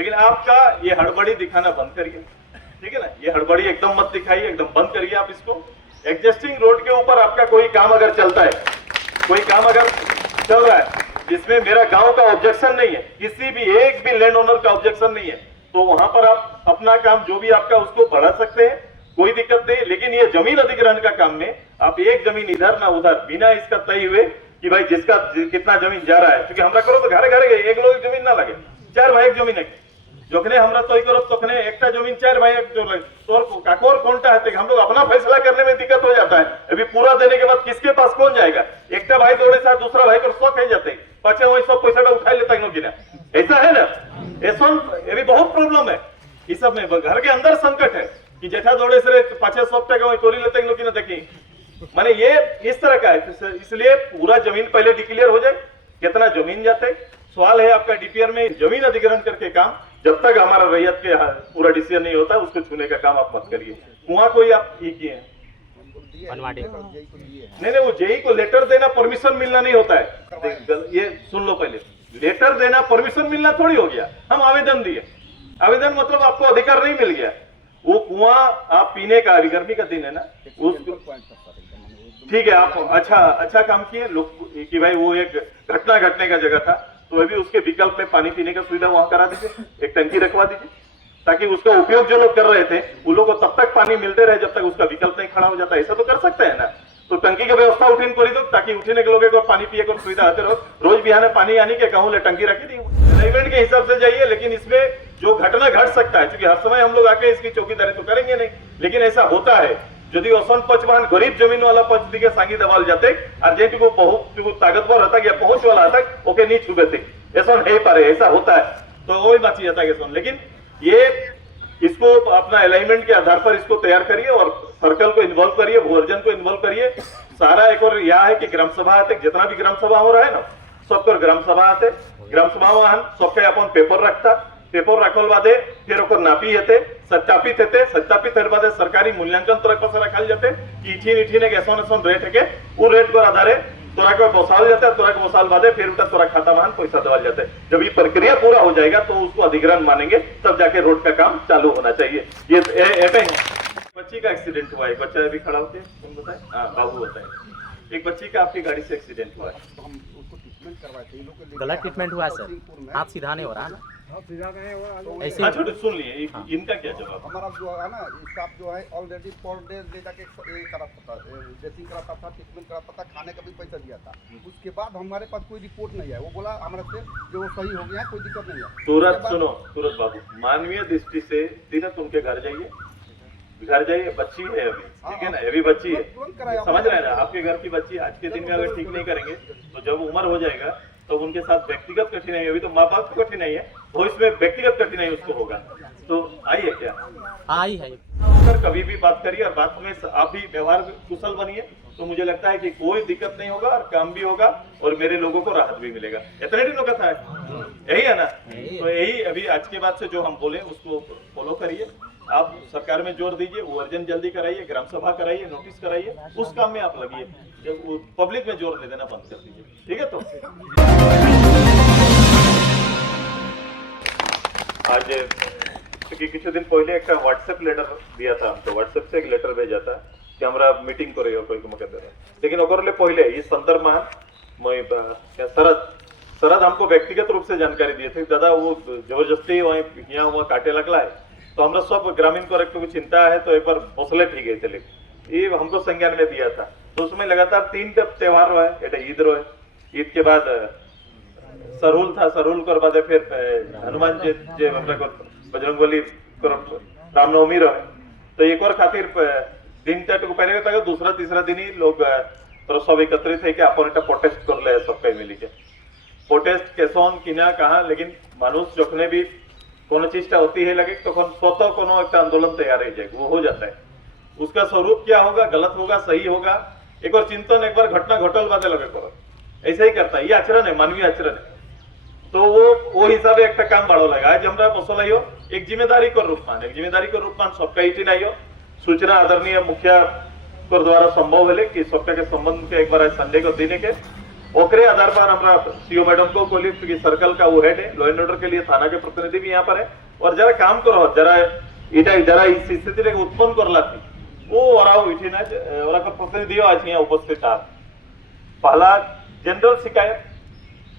लेकिन आपका ये हड़बड़ी दिखाना बंद करिए, ठीक है ना। ये हड़बड़ी एकदम मत दिखाइए, एकदम बंद करिए आप इसको। एग्जिस्टिंग रोड के ऊपर आपका कोई काम अगर चलता है, कोई काम अगर चल रहा है जिसमें मेरा गांव का ऑब्जेक्शन नहीं है, किसी भी एक भी लैंड ओनर का ऑब्जेक्शन नहीं है, तो वहां पर आप अपना काम जो भी आपका उसको बढ़ा सकते हैं, कोई दिक्कत नहीं। लेकिन ये जमीन अधिग्रहण का काम में आप एक जमीन इधर ना उधर बिना इसका तय हुए कि भाई जिसका कितना जमीन जा रहा है, क्योंकि हमरा करो तो घरे घरे गए एक लोग जमीन ना लगे, 4 भाई एक जमीन है जोखने हमरा तय करो तोखने एकटा जमीन 4 भाई एक जो लगे तो काकोर कोनटा है, हम लोग अपना फैसला करने में दिक्कत हो जाता है। अभी पूरा देने के बाद किसके पास कौन जाएगा, एकटा भाई दौड़े साथ दूसरा भाई को शौक है जाते पचे वही सब पैसा उठा लेता है, ऐसा है ना। ऐसा ये भी बहुत प्रॉब्लम है इस सब में, घर के अंदर संकट है कि जेठा दौड़े से 500 टका वही तोड़ी लेते हैं, देखिए माने ये इस तरह का है। इसलिए पूरा जमीन पहले डिक्लेयर हो जाए, कितना जमीन जाते है। सवाल है आपका डीपीआर में जमीन अधिग्रहण करके काम, जब तक हमारा रैयत के पूरा डिसीजन नहीं होता उसको छूने का काम आप मत करिए। कुआं कोई आप ये किए हैं नहीं, वो जेई को लेटर देना परमिशन मिलना नहीं होता है, ये सुन लो पहले। लेटर देना परमिशन मिलना थोड़ी हो गया, हम आवेदन दिए, आवेदन मतलब आपको अधिकार नहीं मिल गया। वो कुआं आप पीने का, अभी गर्मी का दिन है ना, ठीक है आप अच्छा काम किए लोग कि भाई वो एक घटना घटने का जगह था, तो अभी उसके विकल्प में पानी पीने का सुविधा वहां करा दीजिए, एक टंकी रखवा दीजिए, ताकि उसका उपयोग जो लोग कर रहे थे उन लोगों को तब तक पानी मिलते रहे जब तक उसका विकल्प नहीं खड़ा हो जाता। ऐसा तो कर सकते हैं ना, तो टंकी की व्यवस्था उठीन कर दो ताकि उठने के लोग पानी पिए को सुविधा आते रहो। रोज बिहाने पानी आने के कहूँ टंकी रखी दी अलाइनमेंट के हिसाब से जाइए, लेकिन इसमें जो घटना घट सकता है, क्योंकि हर समय हम लोग आके इसकी चौकीदारी तो करेंगे नहीं, लेकिन ऐसा होता है यदि असन पचमान गरीब जमीन वाला पच दिखे सांगी दबाल जाते और जेट को बहुत ताकतवर रहता या पहुंच वाला रहता ओके नहीं छुबे थे, ऐसा नहीं पारे, ऐसा होता है तो वही बात जाता है। लेकिन ये इसको अपना अलाइनमेंट के आधार पर इसको तैयार करिए और सर्कल को इन्वॉल्व करिए, भूअर्जन को इन्वॉल्व करिए। सारा एक और यह है कि ग्राम सभा आते, जितना भी ग्राम सभा हो रहा है ना सबकर ग्राम सभा आते, ग्राम सभा में सबके अपन पेपर रखता, पेपर रखल बादे फिर ओकर नापी हेते, सत्यापित हेते, सत्यापित होने बादे सरकारी मूल्यांकन तरफ से रखल जाते कि इठीन एक ऐसा रेट है के वो रेट पर आधारे तोरा को बसाल जाता है, तोरा को बसाल बादे फिर उनका तोरा खाता मान पैसा दवाल जाता है। जब ये प्रक्रिया पूरा हो जाएगा तो उसको अधिग्रहण मानेंगे, तब जाके रोड का काम चालू होना चाहिए। ये बच्ची का एक्सीडेंट हुआ है, बच्चा अभी खड़ा होते तुम बताए, हाँ बाबू होता है, एक बच्ची का आपकी गाड़ी से एक्सीडेंट हुआ है, गलत ट्रीटमेंट हुआ है सर, हाथ सीधा नहीं हो रहा है ना, ऐसे हाँ, छोटे सुन लिए इनका क्या जवाब। हमारा जो है ना स्टाफ जो है ऑलरेडी पर डे ले जाके कराता था, ड्रेसिंग कराता था, ट्रीटमेंट कराता था, खाने का भी पैसा दिया था। उसके बाद हमारे पास कोई रिपोर्ट नहीं है, वो बोला हमारे से जो सही हो गया, कोई दिक्कत नहीं है। तुरंत सुनो, तुरंत बाबू मानवीय दृष्टि से तुरंत उनके घर जाइए, बच्ची है अभी, ठीक है ना, अभी बच्ची है, समझ रहे हैं ना, आपके घर की बच्ची आज के दिन में अगर ठीक नहीं करेंगे तो जब उम्र हो जाएगा तो उनके साथ व्यक्तिगत कठिनाई, अभी तो माँ बाप को कठिनाई है, भविष्य में व्यक्तिगत कठिनाई उसको होगा। तो आई है क्या, आई है सर कभी भी बात करिए और बात में आप भी व्यवहार कुशल बनिए, तो मुझे लगता है कि कोई दिक्कत नहीं होगा और काम भी होगा और मेरे लोगों को राहत भी मिलेगा। इतने दिनों का था यही है ना, तो यही अभी आज के बाद से जो हम बोले उसको फॉलो करिए। आप सरकार में जोर दीजिए, वो अर्जन जल्दी कराइए, ग्राम सभा कराइए, नोटिस कराइए, उस काम में आप लगिए, जब पब्लिक में जोर दे देना बंद कर दीजिए, ठीक है। तो आज क्योंकि कुछ दिन पहले एक व्हाट्सएप लेटर दिया था हमको, व्हाट्सएप से एक लेटर भेजा था कि हमारा मीटिंग करो कोई कहते, लेकिन ओकरले पहले इस संदर्भ में शरद हमको व्यक्तिगत रूप से जानकारी दिए थे, दादा वो जबरदस्ती वहीं यहाँ वहाँ काटे लगला है, तो हमरा सब ग्रामीण को रखते हुए चिंता है, तो एक बार बसले ठीक गए थे, लेकिन ये हमको संज्ञान में दिया था। तो उसमें लगातार 3 त्योहार हुआ है, ईद रो है, ईद के बाद सरहुल था, सरहुल कर बाद फिर हनुमान जी बजरंगबली रामनवमी रहे, तो एक और खातिर दिन को पहले तक दूसरा तीसरा दिन ही लोग सब एकत्रित है कि अपन एक प्रोटेस्ट कर ले सबका मिली के प्रोटेस्ट कैसन किना कहा, लेकिन मानुष जोखने भी कोनो चीज होती है लगे तो स्वतः कोनो एक आंदोलन तैयार हो जाएगा, वो हो जाता है। उसका स्वरूप क्या होगा, गलत होगा सही होगा, एक बार चिंतन, एक बार घटना घटल बादे लगे करो, ऐसा ही करता है, ये आचरण है, मानवीय आचरण है। तो वो हिसाब एक काम बढ़ो लगा आज हमरा बसोल हो एक जिम्मेदारी को रूप मान, एक जिम्मेदारी को रूप मान सबका इटी नहीं हो, सूचना आदरणीय मुखिया द्वारा संभव है कि सबका के संबंध के एक बार संडे को दिन के ओकरे आधार पर हमरा सीओ मैडम को बोली कि सर्कल का वो हेड है, लॉ एंड ऑर्डर के लिए थाना के प्रतिनिधि भी यहाँ पर है, और जरा काम करो, जरा जरा इस स्थिति रे उत्पन्न करला थी वो और इठी ना प्रतिनिधियों आज यहाँ उपस्थित था। पहला जनरल शिकायत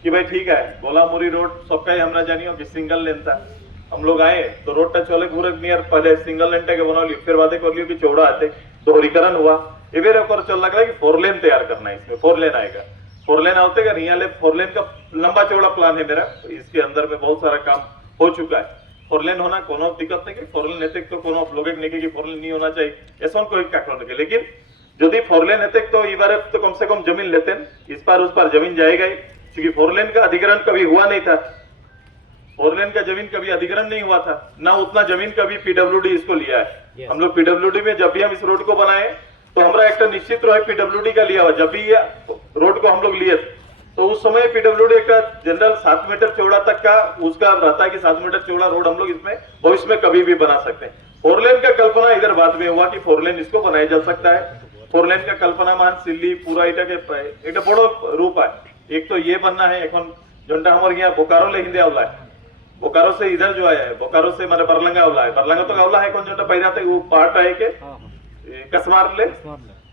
कि भाई ठीक है गोलामुरी रोड सबका ही हमरा जानियो कि सिंगल लेन था, हम लोग आए तो रोड टा चले घूरे नियर पहले सिंगल लेन के बना लियो, फिर वादे कर लियो कि चौड़ा आते दोहरीकरण हुआ, एवेर ऊपर चल लग रहा है कि 4 लेन तैयार करना है, इसमें 4 लेन आएगा, 4 लेन आते का यहाँ ले 4 लेन का लंबा चौड़ा प्लान है मेरा, इसके अंदर में बहुत सारा काम हो चुका है। 4 लेन होना कोनो दिक्कत नहीं, 4 लेन हेते तो कोनो लोग नहीं कि 4 लेन नहीं होना चाहिए ऐसा कोई काटो नहीं, लेकिन यदि 4 लेन हेते तो ई बार तो कम से कम जमीन लेते हैं, इस पार उस पार जमीन जाएगा ही, क्योंकि 4 लेन का अधिग्रहण कभी हुआ नहीं था, 4 लेन का जमीन कभी अधिग्रहण नहीं हुआ था, ना उतना जमीन कभी पीडब्ल्यूडी इसको लिया है। हम लोग पीडब्ल्यूडी में जब भी हम इस रोड को बनाए तो हमारा एक निश्चित रहा पीडब्ल्यूडी का लिया हुआ, जब भी रोड को हम लोग लिए तो उस समय पीडब्ल्यूडी का जनरल 7 मीटर चौड़ा तक का उसका रहता है कि 7 मीटर चौड़ा रोड हम लोग इसमें भविष्य में कभी भी बना सकते हैं। 4 लेन का कल्पना इधर बाद में हुआ कि 4 लेन इसको बनाया जा सकता है। 4 लेन का कल्पना मान सिल्ली पूरा इटा के एक बड़ो रूप है, एक तो ये बनना है एखन जोनटा हमारे यहाँ बोकारो ले हिंदे आवला है, बोकारो से इधर जो आया है बोकारो से माने बरलंगा आवला है, बरलंगा तो आवला है कौन जोनटा पैदा थे वो पार्ट है के कसमार ले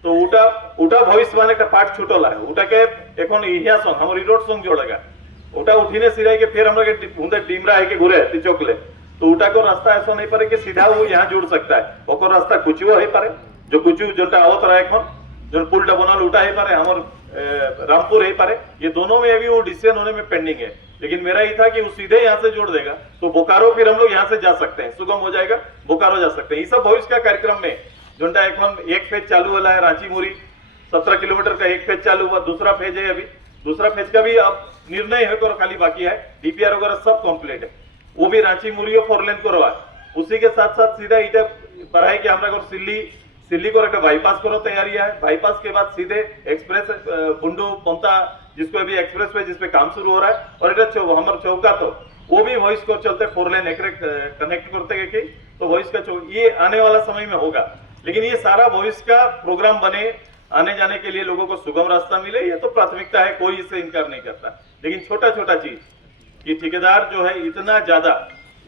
तो उटा उटा भविष्य माने का पार्ट छूटला है, उटा के एखन इहिया संग हमर रोड संग जोड़ेगा, उटा उठीने सिराई के फिर हम लोग हुंदे डिमरा है के घुरे तिचोकले तो उटा को रास्ता ऐसा नहीं पड़े कि सीधा वो यहाँ जुड़ सकता है, ओकर रास्ता कुचुओ है पारे जो कुचु जोनटा आवत रहा एखन जो पुलटा बनल उटा है पारे हमर रामपुर है पारे, ये दोनों में अभी वो डिसीजन होने में पेंडिंग है, लेकिन मेरा ही था कि वो सीधे यहाँ से जोड़ देगा तो बोकारो फिर हम लोग यहाँ से जा सकते हैं, सुगम हो जाएगा, बोकारो जा सकते हैं। ये सब भविष्य का कार्यक्रम में जोनटा एक फेज चालू वाला है, रांची मुरी 17 किलोमीटर का एक फेज चालू हुआ, दूसरा फेज है अभी, दूसरा फेज का भी अब निर्णय है खाली बाकी है, डीपीआर वगैरह सब कंप्लीट है, वो भी रांची मुरी और 4 लेन करवा, उसी के साथ साथ सीधा इटे बढ़ाई कि हमारा सिल्ली को रखा बाईपास करो तैयारी है, बाईपास के बाद सीधे एक्सप्रेस बुंडू पंता जिसको अभी एक्सप्रेस पे जिसपे काम शुरू हो रहा है, और इधर हमारे चौका तो वो भी वॉइस को चलते 4 लेन एक कनेक्ट करते कि तो वॉइस का ये आने वाला समय में होगा, लेकिन ये सारा वॉइस का प्रोग्राम बने आने जाने के लिए लोगों को सुगम रास्ता मिले, ये तो प्राथमिकता है, कोई इससे इनकार नहीं करता, लेकिन छोटा छोटा चीज कि ठेकेदार जो है इतना ज्यादा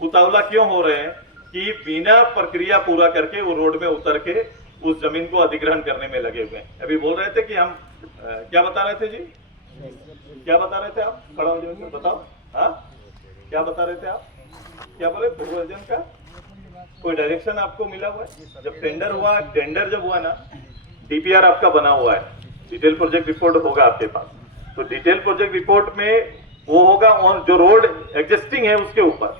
उतावला क्यों हो रहे हैं कि बिना प्रक्रिया पूरा करके वो रोड में उतर के उस जमीन को अधिग्रहण करने में लगे हुए हैं। अभी बोल रहे थे कि हम क्या बता रहे थे जी, क्या बता रहे थे आप, खड़ा हो जाओ बताओ, हाँ क्या बता रहे थे आप, क्या बोले पूर्वजन का कोई डायरेक्शन आपको मिला हुआ है? जब टेंडर जब हुआ ना, डीपीआर आपका बना हुआ है, डिटेल प्रोजेक्ट रिपोर्ट होगा आपके पास, तो डिटेल प्रोजेक्ट रिपोर्ट में वो होगा और जो रोड एग्जिस्टिंग है उसके ऊपर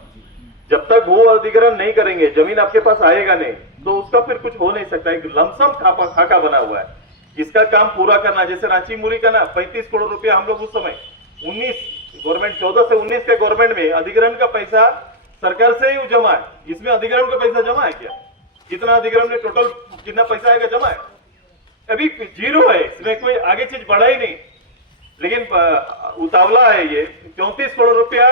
जब तक वो अधिग्रहण नहीं करेंगे जमीन आपके पास आएगा नहीं, तो उसका फिर कुछ हो नहीं सकता। एक लमसम खाका बना हुआ है, इसका काम पूरा करना, जैसे रांची मुरी का ना 35 करोड़ रुपया हम लोग उस समय 19 गवर्नमेंट 14 से 19 के गवर्नमेंट में अधिग्रहण का पैसा सरकार से ही जमा है, इसमें अधिग्रहण का पैसा जमा है क्या? कितना अधिग्रहण में टोटल कितना पैसा आएगा जमा है? अभी 0 है, इसमें कोई आगे चीज बढ़ा ही नहीं, लेकिन उतावला है ये 34 करोड़ रुपया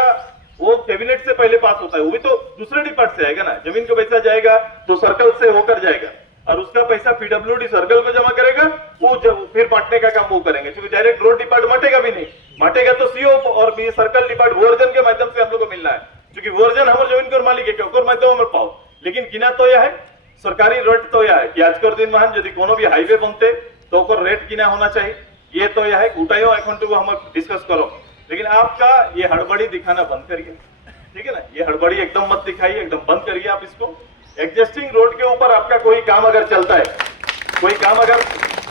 वो कैबिनेट से पहले पास होता है, वो भी तो दूसरे डिपार्ट से आएगा ना, जमीन का पैसा जाएगा तो सर्कल से होकर जाएगा और उसका पैसा पीडब्ल्यूडी सर्कल को जमा करेगा, वो फिर बांटने का काम वो करेंगे, क्योंकि डायरेक्ट रोड डिपार्ट बांटेगा भी नहीं, बांटेगा तो सीओ और बी सर्कल डिपार्ट वर्जन के माध्यम से हम लोग को मिलना है, क्योंकि वर्जन हमारे जमीन को मालिक है और माध्यम हमारे पाओ, लेकिन किना तो यह है सरकारी रेट तो यह है कि आज कर दिन में यदि कोनो भी हाईवे बनते तो रेट किना होना चाहिए, ये तो यह है उठाओ अकाउंट हम डिस्कस करो, लेकिन आपका ये हड़बड़ी दिखाना बंद करिए, ठीक है ना, ये हड़बड़ी एकदम मत दिखाइए, एकदम बंद करिए आप इसको। एग्जिस्टिंग रोड के ऊपर आपका कोई काम अगर चलता है, कोई काम अगर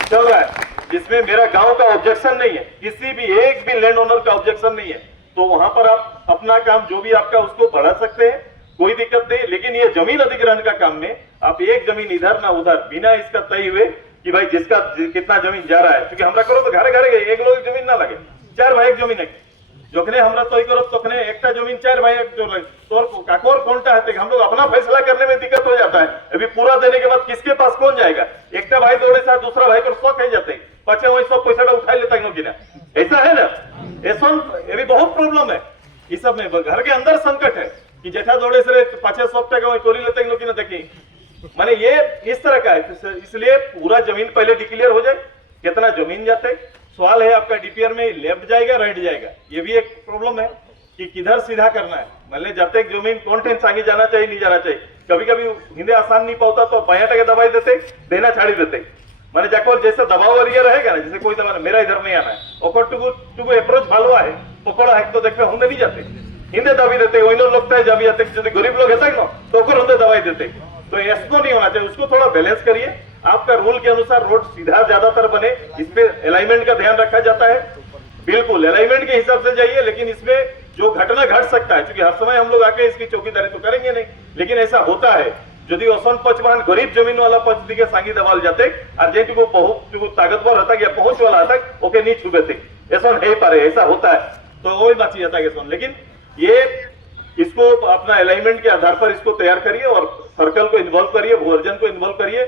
चल रहा है जिसमें मेरा गांव का ऑब्जेक्शन नहीं है, किसी भी एक भी लैंड ओनर का ऑब्जेक्शन नहीं है, तो वहां पर आप अपना काम जो भी आपका उसको बढ़ा सकते हैं, कोई दिक्कत नहीं। लेकिन ये जमीन अधिग्रहण का काम में आप एक जमीन इधर ना उधर बिना इसका तय हुए कि भाई जिसका कितना जमीन जा रहा है, क्योंकि हमरा करो तो घरे घरे एक लोग जमीन ना लगे, 4 भाई एक जमीन है, जोखने हमरा तय करो तोखने एकटा जमीन 4 भाई एक जो तोर काकोर कोनटा है, हम लोग अपना फैसला करने में दिक्कत हो जाता है। अभी पूरा देने के बाद किसके पास कौन जाएगा, एकटा भाई दौड़े साथ दूसरा भाई को शौक है जाते हैं, पचे वही सब पैसा उठा लेता है कि ना, ऐसा है ना, ऐसा ये भी बहुत प्रॉब्लम है इस सब में। घर के अंदर संकट है कि जेठा दौड़े से 500 टका वही चोरी लेते हैं कि ना, देखिए माने ये इस तरह का है, इसलिए पूरा जमीन पहले डिक्लेयर हो जाए, कितना जमीन जाते सवाल है आपका डीपीआर में लेफ्ट जाएगा राइट जाएगा, ये भी एक प्रॉब्लम है कि किधर सीधा करना है। मतलब जब तक जमीन कॉन्टेंट आगे जाना चाहिए नहीं जाना चाहिए, कभी कभी हिंदे आसान नहीं पाता तो बाया टके दबाई देते देना छाड़ी देते, मैंने जाकर जैसे दबाव एरिया रहेगा ना, जैसे कोई दबा मेरा इधर नहीं आना है और टुकु अप्रोच भालो है पकड़ा है तो देखते होंगे नहीं जाते हिंदे दबी देते वही लोग जब आते जो गरीब लोग है ना तो होंगे दबाई देते। तो ऐसा नहीं होना चाहिए, उसको थोड़ा बैलेंस करिए। आपका रूल के अनुसार रोड सीधा ज्यादातर बने, इस पे अलाइनमेंट का ध्यान रखा जाता है, बिल्कुल अलाइनमेंट के हिसाब से जाइए। लेकिन इसमें जो घटना घट सकता है, क्योंकि हर समय हम लोग आके इसकी चौकीदारी तो करेंगे नहीं, लेकिन ऐसा होता है यदि असन पचमान गरीब जमीन वाला पच दिखे सांगी दबाल जाते और जेटी को बहुत ताकतवर रहता या पहुंच वाला रहता ओके नहीं छुबे थे, ऐसा नहीं पारे, ऐसा होता है तो वही बात जाता है। लेकिन ये इसको अपना अलाइनमेंट के आधार पर इसको तैयार करिए और सर्कल को इन्वॉल्व करिए, भूअर्जन को इन्वॉल्व करिए।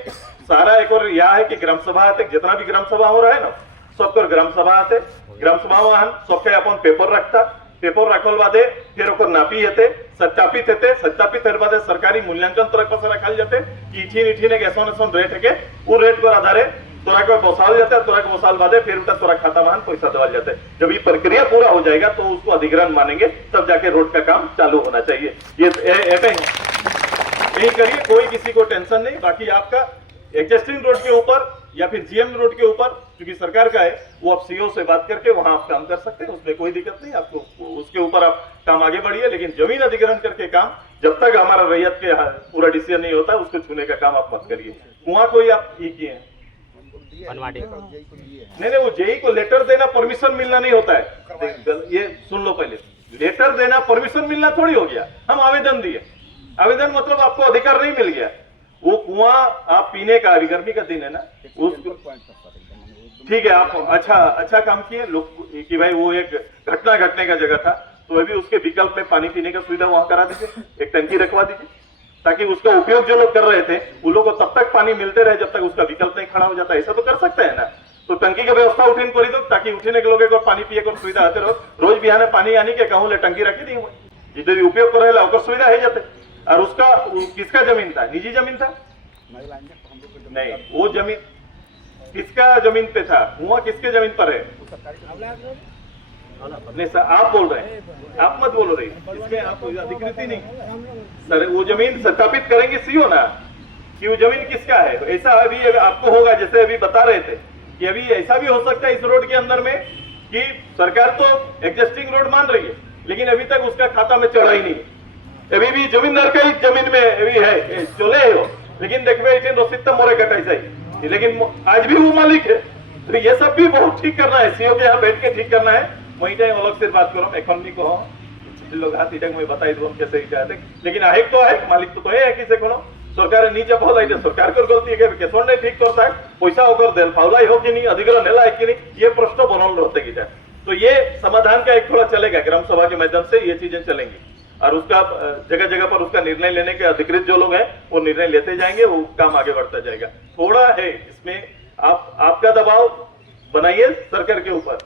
सारा एक और यह है कि ग्राम सभा आते, जितना भी ग्राम सभा हो रहा है ना सबकर ग्राम सभा आते, ग्राम सभा में सबके अपन पेपर रखता, पेपर रखल बादे फिर ओकर नापी हेते, सत्यापित हेते, सत्यापित होने बादे सरकारी मूल्यांकन तरफ से रखल जाते कि इठीन एक ऐसा रेट है वो रेट पर आधारे तोरा को बसाल जाता है, तोरा को बसाल बादे फिर उनका तोरा खाता मान पैसा दवाल जाता है। जब ये प्रक्रिया पूरा हो जाएगा तो उसको अधिग्रहण मानेंगे, तब जाके रोड का काम चालू होना चाहिए। ये यही करिए, कोई किसी को टेंशन नहीं। बाकी आपका एग्जिस्टिंग रोड के ऊपर या फिर जीएम रोड के ऊपर क्योंकि सरकार का है, वो आप सीओ से बात करके वहां आप काम कर सकते हैं, उसमें कोई दिक्कत नहीं आपको, उसके ऊपर आप काम आगे बढ़िए। लेकिन जमीन अधिग्रहण करके काम जब तक हमारा रैयत के पूरा डिसीजन नहीं होता उसको छूने का काम आप मत करिए। कुआं कोई आप ये किए हैं नहीं, वो जेई को लेटर देना परमिशन मिलना नहीं होता है, ये सुन लो पहले। लेटर देना परमिशन मिलना थोड़ी हो गया, हम आवेदन दिए, आवेदन मतलब आपको अधिकार नहीं मिल गया। वो कुआं आप पीने का, अभी गर्मी का दिन है ना, ठीक है आप अच्छा काम किए लोग कि भाई वो एक घटना घटने का जगह था तो अभी उसके विकल्प में पानी पीने का सुविधा वहां करा दीजिए, एक टंकी रखवा दीजिए ताकि उसका उपयोग जो लोग कर रहे थे उन लोगों को तब तक पानी मिलते रहे जब तक उसका विकल्प नहीं खड़ा हो जाता। ऐसा तो कर सकते हैं ना, तो टंकी की व्यवस्था उठीन कर दो ताकि उठने के लोग पानी पिए को सुविधा होते रहो। रोज बिहाने पानी आने के कहूँ टंकी रखी दी जितने उपयोग कर रहे ओकर सुविधा है जाते। और उसका किसका जमीन था? निजी जमीन था नहीं, वो जमीन किसका जमीन पे था? कुआं किसके जमीन पर है? नहीं सर आप बोल रहे हैं, आप मत बोलो रही, इसमें आप अधिकृत ही नहीं सर। वो जमीन सत्यापित करेंगे सीओ ना कि वो जमीन किसका है। तो ऐसा अभी आपको होगा जैसे अभी बता रहे थे कि अभी ऐसा भी हो सकता है इस रोड के अंदर में कि सरकार तो एग्जिस्टिंग रोड मान रही है लेकिन अभी तक उसका खाता में चढ़ा ही नहीं, अभी भी जमींदार का ही जमीन में अभी है चले हो, लेकिन देखवे रसीद मोरे कटा ही, लेकिन आज भी वो मालिक है। तो ये सब भी बहुत ठीक करना है, सीओ के यहाँ बैठ के ठीक करना है। वही टाइम अलग से बात करो इकोनॉमी को लोग हाथ इटक में बताई दो कैसे चाहते, लेकिन आहे तो है मालिक तो है किसे कोनो सरकार नीचे बहुत आई सरकार को गलती है कि नहीं ठीक करता है, पैसा होकर देल फाउलाई हो कि नहीं, अधिग्रहण है कि नहीं, ये प्रश्न बनल रहते कि तो ये समाधान का एक थोड़ा चलेगा, ग्राम सभा के माध्यम से ये चीजें चलेंगी और उसका जगह जगह पर उसका निर्णय लेने के अधिकृत जो लोग हैं वो निर्णय लेते जाएंगे, वो काम आगे बढ़ता जाएगा। थोड़ा है इसमें आपका दबाव बनाइए सरकार के ऊपर,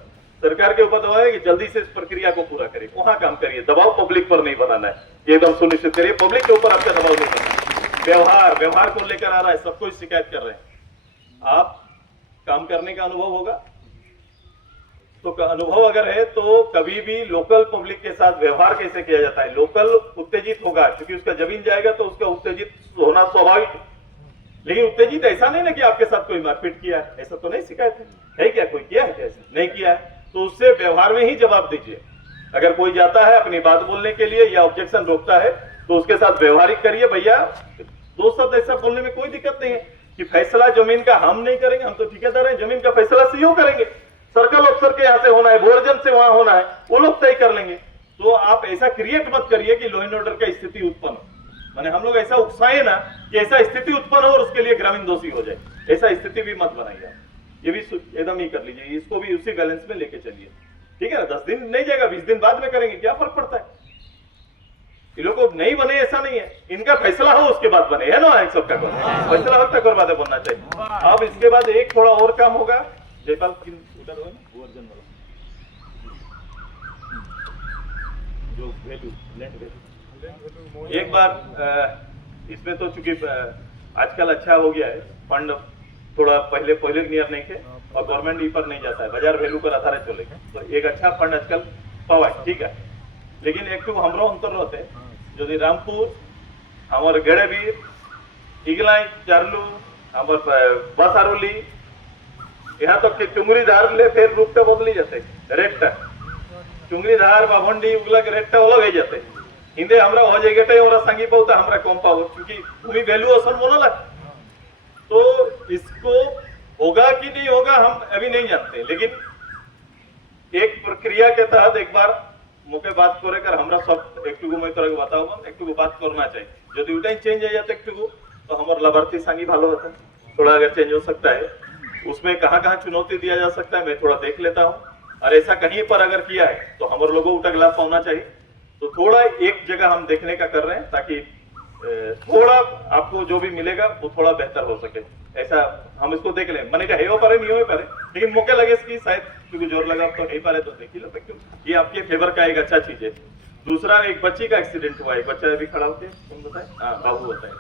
सरकार के ऊपर दबाव है कि जल्दी से इस प्रक्रिया को पूरा करिए, वहां काम करिए, दबाव पब्लिक पर नहीं बनाना है, ये एकदम सुनिश्चित करिए पब्लिक के ऊपर आपका दबाव नहीं बनाना। व्यवहार को लेकर आ रहा है, सबको शिकायत कर रहे हैं, आप काम करने का अनुभव होगा तो अनुभव अगर है तो कभी भी लोकल पब्लिक के साथ व्यवहार कैसे किया जाता है, लोकल उत्तेजित होगा क्योंकि उसका जमीन जाएगा तो उसका उत्तेजित होना स्वाभाविक है, लेकिन उत्तेजित ऐसा नहीं ना कि आपके साथ कोई मारपीट किया है, ऐसा तो नहीं शिकायत है क्या, कोई किया है क्या? नहीं किया है तो उससे व्यवहार में ही जवाब दीजिए। अगर कोई जाता है अपनी बात बोलने के लिए या ऑब्जेक्शन रोकता है तो उसके साथ व्यवहारिक करिए, भैया दो शब्द ऐसा बोलने में कोई दिक्कत नहीं है कि फैसला जमीन का हम नहीं करेंगे, हम तो ठेकेदार हैं, जमीन का फैसला सीओ करेंगे, सर्कल अफसर के यहाँ से होना है, भूअर्जन से वहां होना है, वो लोग तय कर लेंगे। तो आप ऐसा क्रिएट मत करिए कि लॉ एंड ऑर्डर का स्थिति उत्पन्न हो, माने हम लोग ऐसा उकसाए ना कि ऐसा स्थिति उत्पन्न हो और उसके लिए ग्रामीण दोषी हो जाए, ऐसा स्थिति भी मत बनाइए। ये भी एकदम ही कर लीजिए, इसको भी उसी बैलेंस में लेके चलिए, ठीक है ना। 10 दिन नहीं जाएगा, 20 दिन बाद में करेंगे, क्या फर्क पड़ता है? ये लोग को नहीं बने ऐसा नहीं है, इनका फैसला हो उसके बाद बने, है ना, एक सबका फैसला वक्त तक और बातें बनना चाहिए। अब इसके बाद एक थोड़ा और काम होगा, जयपाल जो वैल्यू लैंड वैल्यू एक बार इसमें तो चूंकि आजकल अच्छा हो गया है, फंड थोड़ा पहले नियर नहीं थे और गवर्नमेंट ई पर नहीं जाता है, बाजार वैल्यू पर आधारित चले, तो एक अच्छा फंड आजकल पावा है, ठीक है। लेकिन एक तो हमरो अंतर रहते यदि रामपुर हमारे गेड़ेबीर इगलाई चारलू हमारे बासारोली यहाँ तक कि चुंगरी धार ले फिर रूपटा बदली जाते रेटटा चुंगरी धार बा भंडी उगला के रेटटा अलग हो जाते हिंदे हमरा हो जाएगा और सांगी पाऊता हमरा कम पाओ क्योंकि भूमि वैल्यूएशन बोला तो इसको होगा कि नहीं होगा हम अभी नहीं जानते, लेकिन एक प्रक्रिया के तहत एक बार मुके बात करे कर हमरा सब एक टुकु मैं तोरा बताओ एक टुकु बात करना चाहिए, यदि उठाई चेंज हो जाता एक टुकु तो हमारे लाभार्थी सांगी भालो होता है, थोड़ा अगर चेंज हो सकता है उसमें कहाँ चुनौती दिया जा सकता है मैं थोड़ा देख लेता हूँ, और ऐसा कहीं पर अगर किया है तो हमारे लोगों को लाभ पाना चाहिए, तो थोड़ा एक जगह हम देखने का कर रहे हैं ताकि थोड़ा आपको जो भी मिलेगा वो थोड़ा बेहतर हो सके, ऐसा हम इसको देख लें। मैंने कहा हो पारे नहीं हो पारे, लेकिन मौके लगे इसकी शायद क्योंकि जोर लगा तो नहीं पारे तो देख ही लो, ये आपके फेवर का एक अच्छा चीज है। दूसरा एक बच्ची का एक्सीडेंट हुआ है, बच्चा अभी खड़ा होते तुम बताए, हाँ बाबू होता है,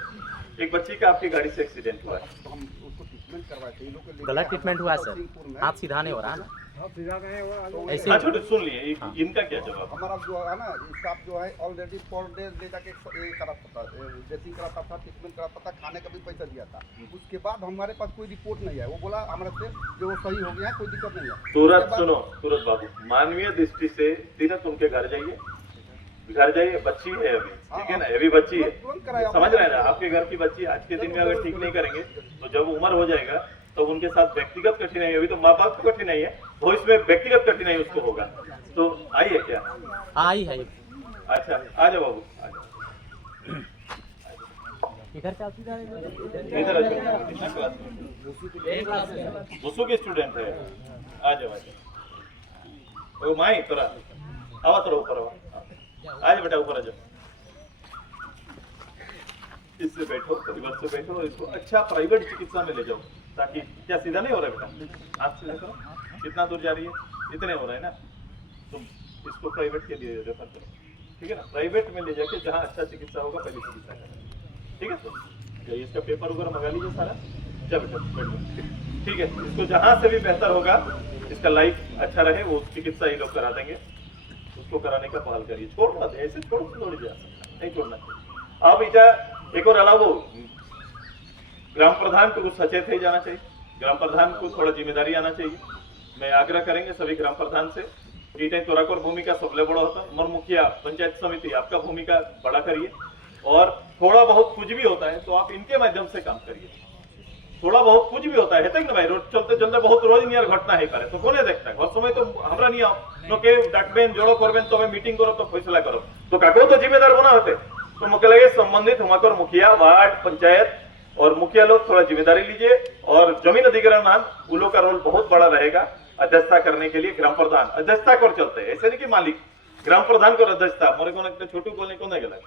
एक बच्ची का आपकी गाड़ी से एक्सीडेंट हुआ है, तो हम उसको ट्रीटमेंट करवाए थे, ये लोग के लेके गलत ट्रीटमेंट हुआ सर, सिंहपुर में। हाथ सीधा नहीं हो रहा ना ऐसे हाँ छोटे सुन लिए इनका क्या जवाब? हमारा जो है ना स्टाफ जो है ऑलरेडी पर डे ले जाके कराता था, ड्रेसिंग कराता था, ट्रीटमेंट कराता था, खाने का भी पैसा दिया था। उसके बाद हमारे पास कोई रिपोर्ट नहीं है, वो बोला हमारे से जो वो सही हो गया है, कोई दिक्कत नहीं है। सूरत सुनो सूरत बाबू, मानवीय दृष्टि से तीरथ उनके घर जाइए, बच्ची है अभी, ठीक है ना, अभी बच्ची है, समझ रहे हैं ना, आपके घर की बच्ची आज के दिन में अगर ठीक नहीं करेंगे तो जब उम्र हो जाएगा तो उनके साथ व्यक्तिगत कठिनाई, अभी तो माँ बाप को कठिनाई है, भविष्य में व्यक्तिगत कठिनाई उसको होगा, तो आई है क्या? आई है अच्छा आ जाओ बाबू, आ जाओ इधर चलती जा रही इधर आ जाओ, कितना क्लास वसु के स्टूडेंट है, आ जाओ ओ माई तोरा आवा तोरा ऊपर आ जा बेटा, ऊपर आ जाओ, इससे बैठो, परिवार से बैठो, इसको अच्छा प्राइवेट चिकित्सा में ले जाओ, ताकि क्या सीधा नहीं हो रहा बेटा, आप सीधा करो, कितना दूर जा रही है, इतने हो रहा है ना, तुम इसको प्राइवेट के लिए रेफर करो, ठीक है ना, प्राइवेट में ले जाके जहाँ अच्छा चिकित्सा होगा पहले चिकित्सा करें, ठीक है। तो इसका पेपर वगैरह मंगा लीजिए सारा, चल बेटा बैठो, ठीक है, इसको जहाँ से भी बेहतर होगा, इसका लाइफ अच्छा रहे, वो चिकित्सा ये लोग करा देंगे, उसको कराने का पहल करिए, छोड़ना दे ऐसे छोड़ जा नहीं छोड़ना चाहिए। अब इधर एक और अलावा ग्राम प्रधान को कुछ सचेत ही जाना चाहिए, ग्राम प्रधान को थोड़ा जिम्मेदारी आना चाहिए, मैं आग्रह करेंगे सभी ग्राम प्रधान से, तोराकोर भूमिका सबले बड़ा होता है, मर मुखिया पंचायत समिति आपका भूमिका बड़ा करिए, और थोड़ा बहुत कुछ भी होता है तो आप इनके माध्यम से काम करिए, थोड़ा बहुत कुछ भी होता है ना भाई, रोड चलते चलते बहुत रोज नियर घटना है पारे तो कोने देखता है, हर समय तो हमरा नहीं आओ नो के डाकबेन जोड़ो करबेन तो मीटिंग करो तो फैसला करो, तो काको तो जिम्मेदार बना होते, तो मुझे लगे संबंधित हमारे मुखिया वार्ड पंचायत और मुखिया लोग थोड़ा जिम्मेदारी लीजिए, और जमीन अधिग्रहण उन लोग का रोल बहुत बड़ा रहेगा अध्यक्षता करने के लिए, ग्राम प्रधान अध्यक्षता कर चलते हैं, ऐसे नहीं कि मालिक ग्राम प्रधान को अध्यक्षता मोरे को छोटू बोलने को नहीं गलत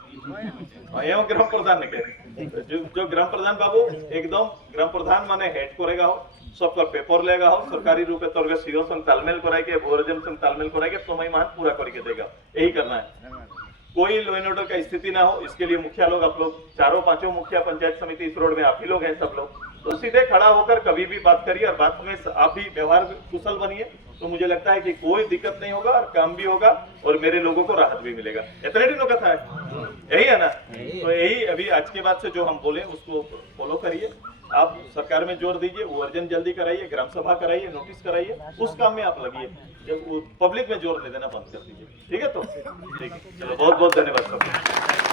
ये ग्राम प्रधान ने जो ग्राम प्रधान बाबू एकदम ग्राम प्रधान माने हेड करेगा हो, सबका पेपर लेगा हो, सरकारी रूप में तौर सीओ संग तालमेल कराएंगे, भोरजन संग तालमेल कराएंगे, समय मान पूरा करके देगा, यही करना है, कोई लो एंड ऑर्डर का स्थिति ना हो, इसके लिए मुखिया लोग आप लोग चारों पांचों मुखिया पंचायत समिति इस रोड में आप ही लोग हैं सब लोग, तो सीधे खड़ा होकर कभी भी बात करिए और बात में आप भी व्यवहार कुशल बनिए, तो मुझे लगता है कि कोई दिक्कत नहीं होगा और काम भी होगा और मेरे लोगों को राहत भी मिलेगा। इतने दिनों का था यही है ना, तो यही अभी आज के बाद से जो हम बोले उसको फॉलो करिए, आप सरकार में जोर दीजिए, वो अर्जन जल्दी कराइए, ग्राम सभा कराइए, नोटिस कराइए, उस काम में आप लगिए, जब पब्लिक में जोर दे देना बंद कर दीजिए, ठीक है, तो ठीक है, चलो बहुत बहुत धन्यवाद सबको।